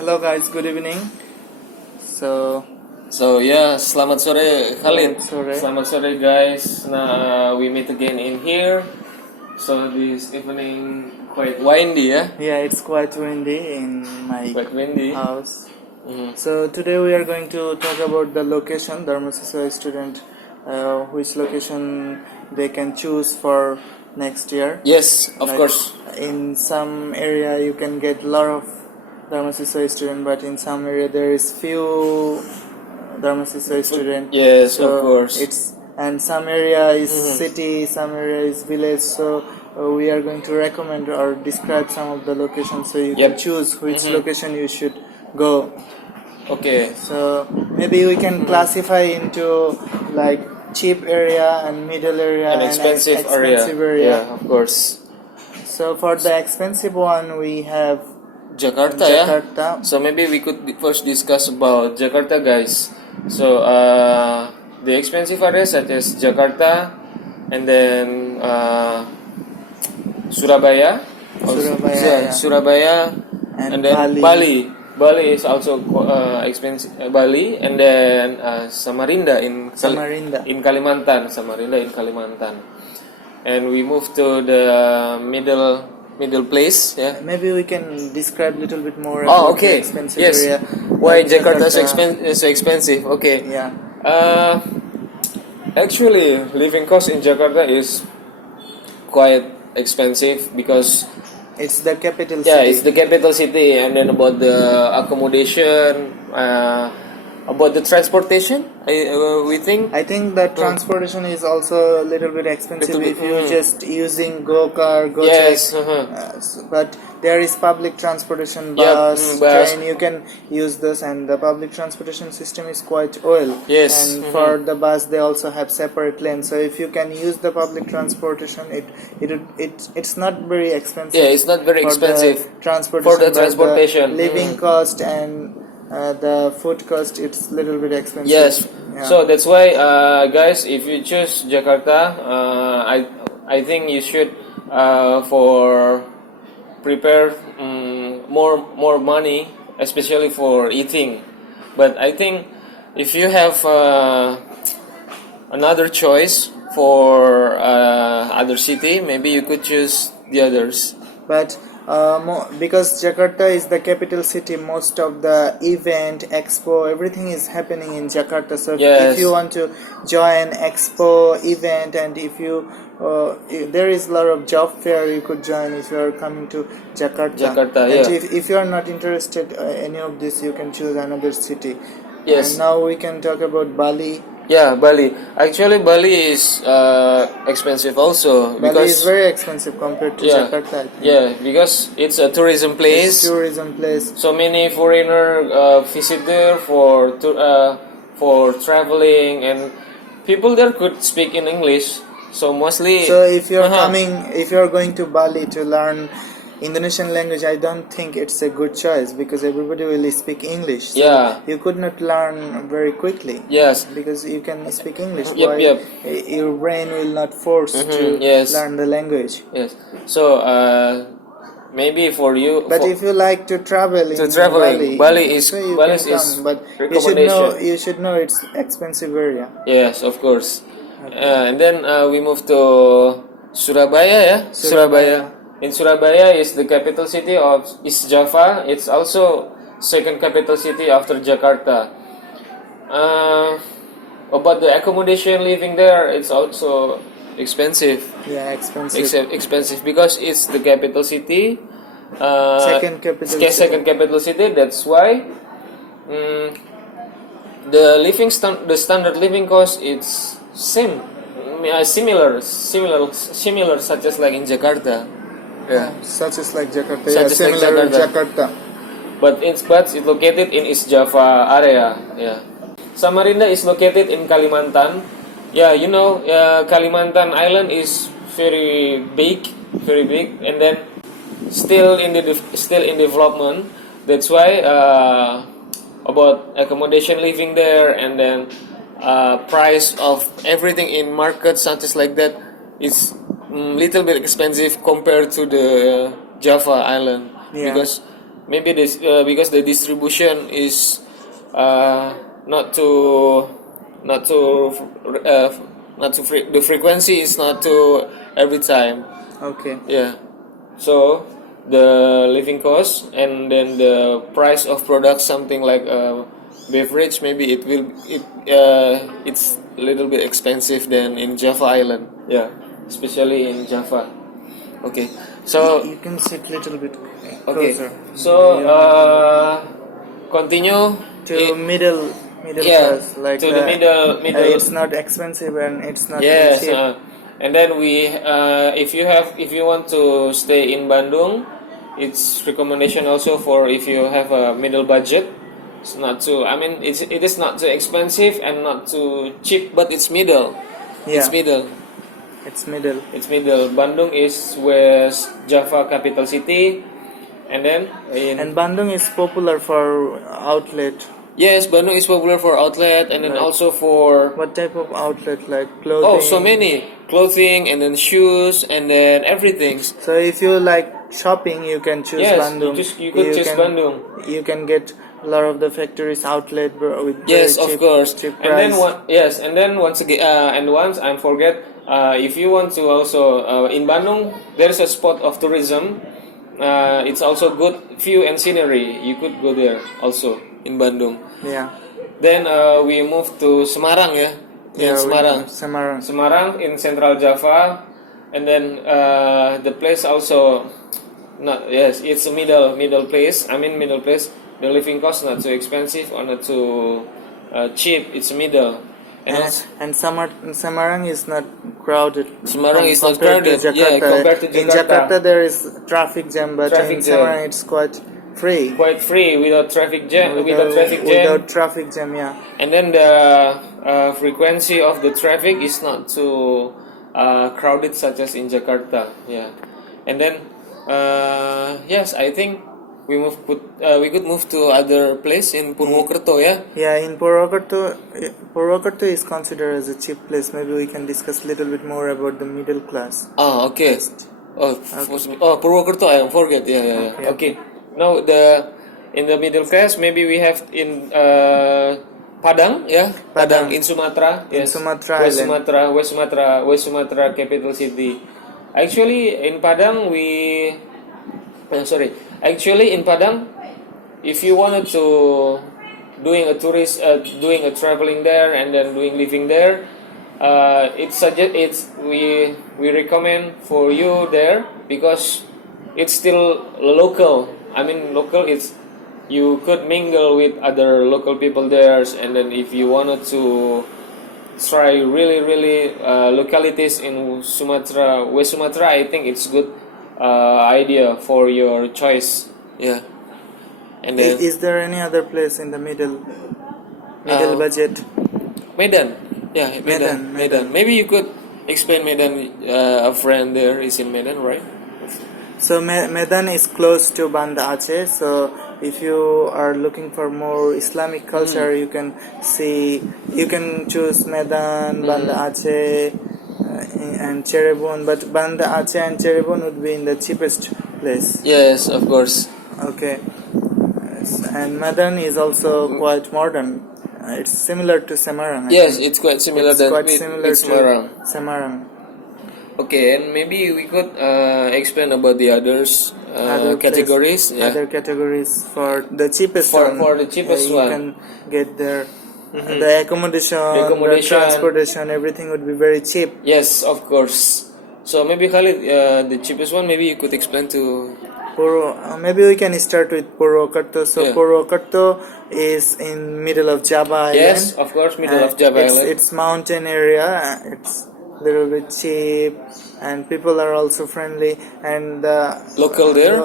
Hello guys, good evening. So Selamat sore Khalid. Selamat sore. Selamat sore guys. Nah, we meet again in here. So this evening quite windy, yeah? Yeah, it's quite windy in my Quite windy. house. Mhm. So today we are going to talk about the location. Darmasiswa student, which location they can choose for next year. Yes, of Like, course. In some area you can get a lot of Darmasiswa student, but in some area there is few Darmasiswa student. Yes, So of course. and some area is city, some area is village. So we are going to recommend or describe some of the locations, so you can Yep. choose which location you should go. Okay. So maybe we can classify into like cheap area and middle area An expensive area. area. Yeah, of course. So for the expensive one we have Jakarta, Jakarta. yeah. So maybe we could first discuss about Jakarta, guys. So the expensive areas such as Jakarta, and then Surabaya, Surabaya, And and then Bali. Bali is also expensive. Bali, and then Samarinda in Kalimantan. Samarinda in Kalimantan, and we move to the middle place. Yeah. Maybe we can describe a little bit more about the expensive Yes. area. Why Like Jakarta is so expensive? Okay. Yeah. Actually, living cost in Jakarta is quite expensive because It's the capital yeah, city. it's the capital city, and then about the accommodation, about the transportation, we think. I think the transportation is also a little bit expensive Little bit, if you're just using GoCar, Yes, GoCheck. But there is public transportation, Yep, bus, bus. train. You can use this, and the public transportation system is quite well. Yes, And for the bus, they also have separate lanes. So if you can use the public transportation, it's not very expensive. Yeah, it's not very for expensive the transportation. for the but transportation. the living cost and the food cost, it's little bit expensive. Yes, Yeah. so that's why, guys, if you choose Jakarta, I think you should for prepare more money, especially for eating. But I think if you have another choice for other city, maybe you could choose the others. But because Jakarta is the capital city, most of the event, expo, everything is happening in Jakarta. So Yes. if you want to join expo event, and if there is a lot of job fair you could join if you are coming to Jakarta. And Yeah. if you are not interested any of this, you can choose another city. Yes. And now we can talk about Bali. Yeah, Bali. Actually, Bali is expensive also Bali because is very expensive compared to Jakarta, I think. yeah, because it's a tourism place. It's tourism place. So many foreigner visit there for traveling, and people there could speak in English. So mostly. So if you're going to Bali to learn Indonesian language, I don't think it's a good choice because everybody will speak English. So Yeah. you could not learn very quickly. Yes. Because you can speak English. Yep. Your brain will not force to Yes. learn the language. Yes. So maybe for you. But if you like to travel in Bali is so you Bali can is come, but recommendation. you should know it's expensive area. Yes, of course. And then we move to Surabaya, yeah? Surabaya. In Surabaya is the capital city of East Java. It's also second capital city after Jakarta. About the accommodation living there, it's also expensive. Yeah, expensive. Expensive because it's the capital city. Second capital city. That's why the standard living cost is similar such as like in Jakarta. Yeah. Such as like Jakarta. Such as like similar Jakarta. Jakarta. But it's located in East Java area. Yeah. Samarinda is located in Kalimantan. Yeah, you know, Kalimantan Island is very big, and then still in development. That's why about accommodation living there, and then price of everything in market such as like that is little bit expensive compared to the Java island, Yeah. because maybe this because the distribution is not too not too not too the frequency is not too every time. Okay. Yeah. So the living cost and then the price of products, something like beverage, maybe it's a little bit expensive than in Java Island. Yeah, especially in Java. Okay. So You can sit little bit okay. closer. So continue To middle yeah, class, like to the middle. it's not expensive and it's not Yes, cheap. and then if you want to stay in Bandung, it's recommendation also for if you have a middle budget. It's not too. I mean, it is not too expensive and not too cheap, but it's middle. Yeah. It's middle. It's middle. It's middle. Bandung is West Java capital city, and then And Bandung is popular for outlet. yes, Bandung is popular for outlet and then Right. also for What type of outlet? Like clothing? so many clothing and then shoes and then everything. So if you like shopping, you can choose Yes, Bandung. you could choose Bandung. You can get a lot of the factories outlet with Yes, very of cheap, course. cheap And then price. and then once again, and once I forget, if you want to also in Bandung, there is a spot of tourism. It's also good view and scenery. You could go there also in Bandung. Yeah. Then we move to Semarang, yeah. In Semarang. Semarang in Central Java, and then the place also it's a middle place. I mean middle place. The living cost not too expensive or not too cheap. It's middle. And Semarang is not crowded. Semarang is not compared to crowded. Yeah, compared to In Jakarta. Jakarta there is traffic jam, but Traffic in jam. Semarang it's quite free. Quite free without traffic jam. Without traffic jam, yeah. And then the frequency of the traffic is not too crowded such as in Jakarta. Yeah. And then yes, I think we could move to other place in Purwokerto, yeah. Yeah, in Purwokerto is considered as a cheap place. Maybe we can discuss a little bit more about the middle class. Oh, okay. Purwokerto, I forget. Yeah. Okay. Now in the middle class, maybe we have in Padang, yeah. Padang in Sumatra. Yes. West Sumatra capital city. Actually, in Padang Actually, in Padang, if you wanted to doing a traveling there and then living there, we recommend for you there because it's still local. I mean, local. You could mingle with other local people there, and then if you wanted to try really localities in Sumatra, West Sumatra, I think it's good idea for your choice. Yeah. And then Is there any other place in the middle budget? Medan. Yeah, Medan. Maybe you could explain Medan. A friend there is in Medan, right? So Medan is close to Banda Aceh. So if you are looking for more Islamic culture, you can choose Medan, Banda Aceh, and Cirebon. But Banda Aceh and Cirebon would be in the cheapest place. Yes, of course. Okay. Yes. And Medan is also quite modern. It's similar to Semarang. Yes, it's quite similar to Semarang. Semarang. Okay, and maybe we could explain about the other categories. Other categories for the cheapest one. For the cheapest one. You can get there. The accommodation, the transportation, everything would be very cheap. Yes, of course. So maybe Khalid, the cheapest one, maybe you could explain to... maybe we can start with Purwokerto. So Purwokerto is in middle of Java Island. Yes, of course, middle of Java Island. It's mountain area. It's a little bit cheap, and people are also friendly. And local there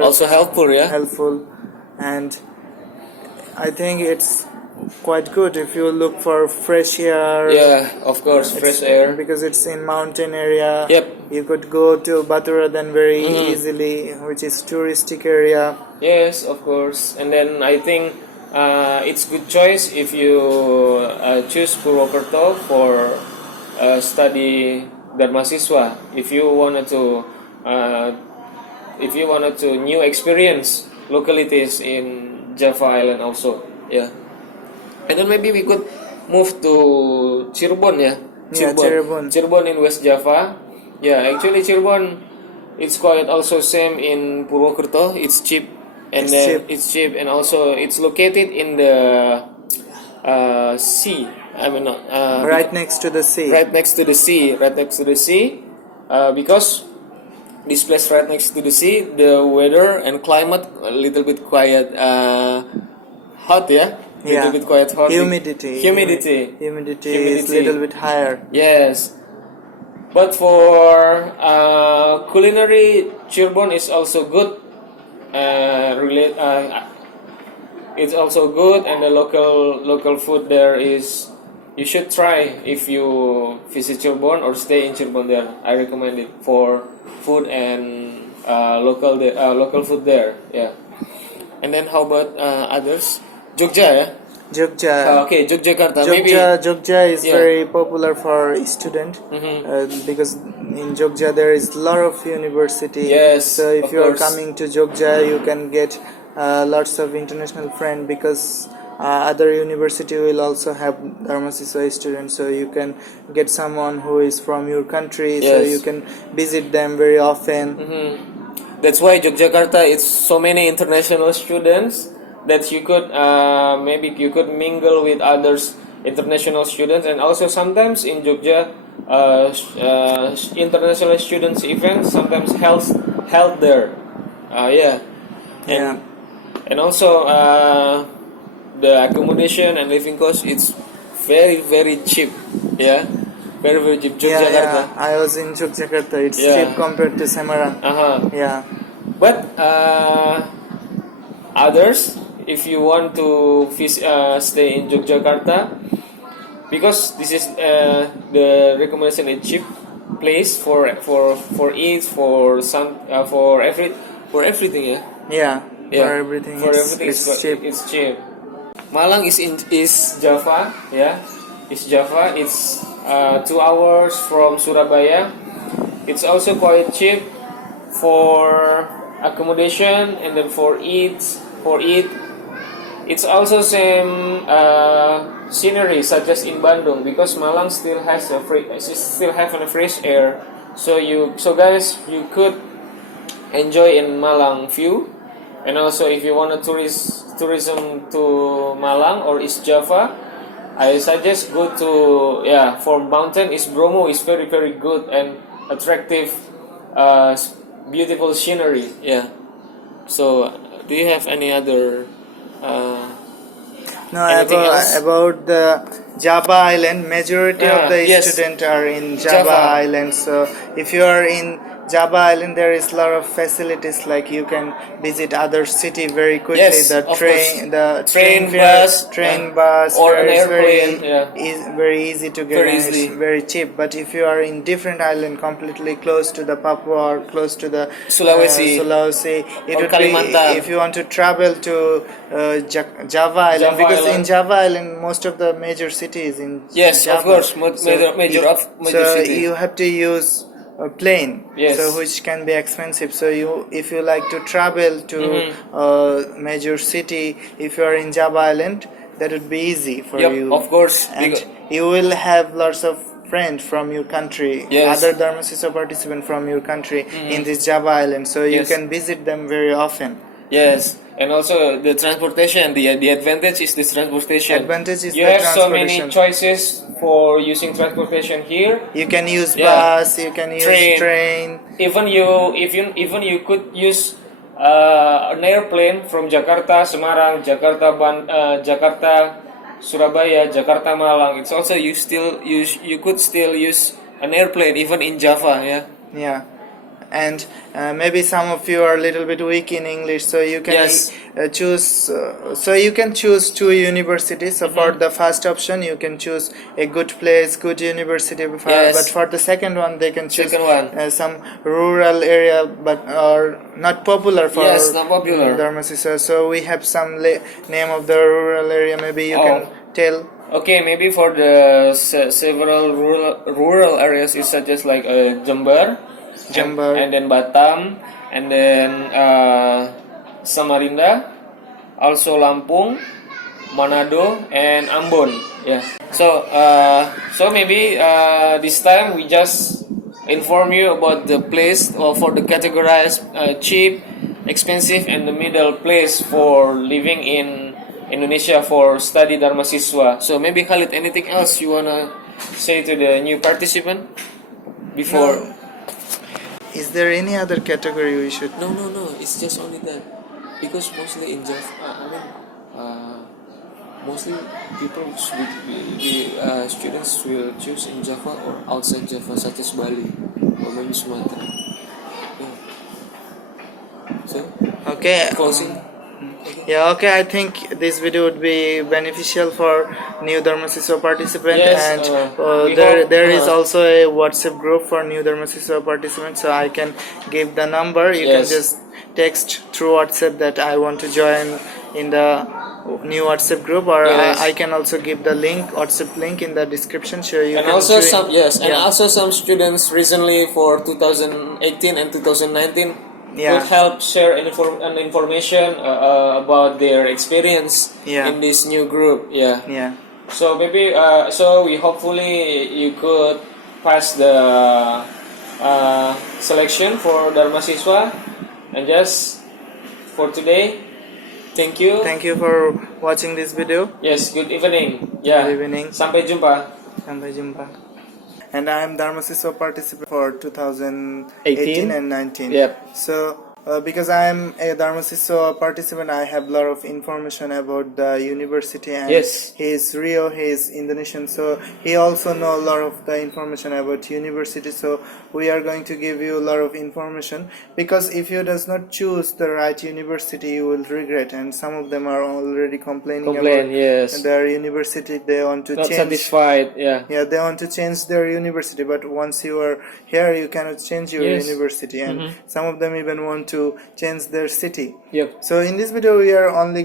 also helpful, yeah. Helpful, and I think it's quite good if you look for fresh air. Yeah, of course, fresh air. Because it's in mountain area. Yep. You could go to Baturadan very easily, which is touristic area. Yes, of course. And then I think it's good choice if you choose Purwokerto for study Darmasiswa. If you wanted to new experience localities in Java Island also. Yeah. And then maybe we could move to Cirebon, yeah. Yeah, Cirebon. Cirebon in West Java. Yeah, actually Cirebon, it's quite also same in Purwokerto. It's cheap, and it's cheap, and also it's located in the sea. I mean, not right next to the sea. Right next to the sea. Right next to the sea. Because this place right next to the sea, the weather and climate a little bit quiet, hot, yeah. Little bit quiet, hot. Humidity is little bit higher. Yes. But for culinary, Cirebon is also good. It's also good, and the local food there is, you should try if you visit Cirebon or stay in Cirebon there. I recommend it for food and local food there. Yeah. And then how about others? Jogja, yeah. Jogja. Okay, Yogyakarta. Jogja is very popular for student because in Jogja there is a lot of university. Yes. So if you are coming to Jogja, you can get lots of international friends because other university will also have Darmasiswa students. So you can get someone who is from your country. Yes. So you can visit them very often. That's why Yogyakarta is so many international students, that you could maybe you could mingle with others international students. And also sometimes in Jogja international students events sometimes held there. And also the accommodation and living cost, it's very cheap. Yeah, very cheap. Jogjakarta. I was in Jogjakarta. It's cheap compared to Semarang. Yeah, but others, if you want to stay in Yogyakarta, because this is the recommendation, a cheap place for eat, for some for everything. For everything it's cheap. It's cheap. Malang is Java. Yeah, it's Java. It's 2 hours from Surabaya. It's also quite cheap for accommodation, and then for eat. It's also same scenery such as in Bandung, because Malang still has a fresh air. So guys, you could enjoy in Malang view. And also if you want a tourism to Malang or East Java, I suggest go to for mountain. East Bromo is very good and attractive, beautiful scenery. Yeah. So do you have any other? No, about the Java Island, majority of the students are in Java Island. So if you are in Java Island, there is a lot of facilities, like you can visit other city very quickly. Yes, the train bus, or an airplane. Is very easy to get, and it's very cheap. But if you are in different island, completely close to the Papua or close to the Sulawesi, it would be, if you want to travel to Java Island, because in Java Island most of the major cities in Java. Of course, major city. You have to use a plane, yes. So which can be expensive. So if you like to travel to major city, if you are in Java Island, that would be easy for you. Of course, and you will have lots of friends from your country, other Darmasiswa participants from your country in this Java Island. So you can visit them very often. Yes. And also the transportation, the advantage is this transportation. You have so many choices for using transportation here. You can use bus, you can use train. Even you could use an airplane from Jakarta, Semarang, Jakarta, Surabaya, Jakarta, Malang. It's also you could still use an airplane even in Java. Yeah. And maybe some of you are a little bit weak in English, so you can choose. So you can choose 2 universities. So for the first option, you can choose a good place, good university. But for the second one, they can choose some rural area, but are not popular for Darmasiswa. So we have some name of the rural area. Maybe you can tell. Okay, maybe for the several rural areas, is such as like Jember. And then Batam, and then Samarinda, also Lampung, Manado, and Ambon. Yeah. So maybe this time we just inform you about the place for the categorized cheap, expensive, and the middle place for living in Indonesia for study Darmasiswa. So maybe Khalid, anything else you wanna say to the new participant before? No. Is there any other category we should? No. It's just only that because mostly in Java, mostly people students will choose in Java or outside Java, such as Bali or maybe Sumatra. Yeah. So Okay. closing. Yeah, okay, I think this video would be beneficial for new Darmasiswa participant, Yes, and we hope, there is also a WhatsApp group for new Darmasiswa participants, so I can give the number. You can Yes. just text through WhatsApp that I want to join in the new WhatsApp group, or Yes. I can also give the link, WhatsApp link in the description, so you And can also join. and Yeah. also some students recently for 2018 and 2019 Yeah. could help share an information about their experience Yeah. in this new group. Yeah. Yeah. So maybe so we hopefully you could pass the selection for Darmasiswa, and just for today, thank you. Thank you for watching this video. Yes, good evening. Yeah. Good evening. Sampai jumpa. Sampai jumpa. And I am Darmasiswa participant for 2018 and 19. Yep. So because I am a Darmasiswa participant, I have a lot of information about the university, and Yes. he is Rio, he is Indonesian, so he also know a lot of the information about university. So we are going to give you a lot of information, because if you does not choose the right university, you will regret, and some of them are already complaining about Yes. their university. They want to Not change. satisfied. Yeah. Yeah, they want to change their university, but once you are here, you cannot change your Yes. university, and some of them even want to change their city. Yep. So in this video, we are only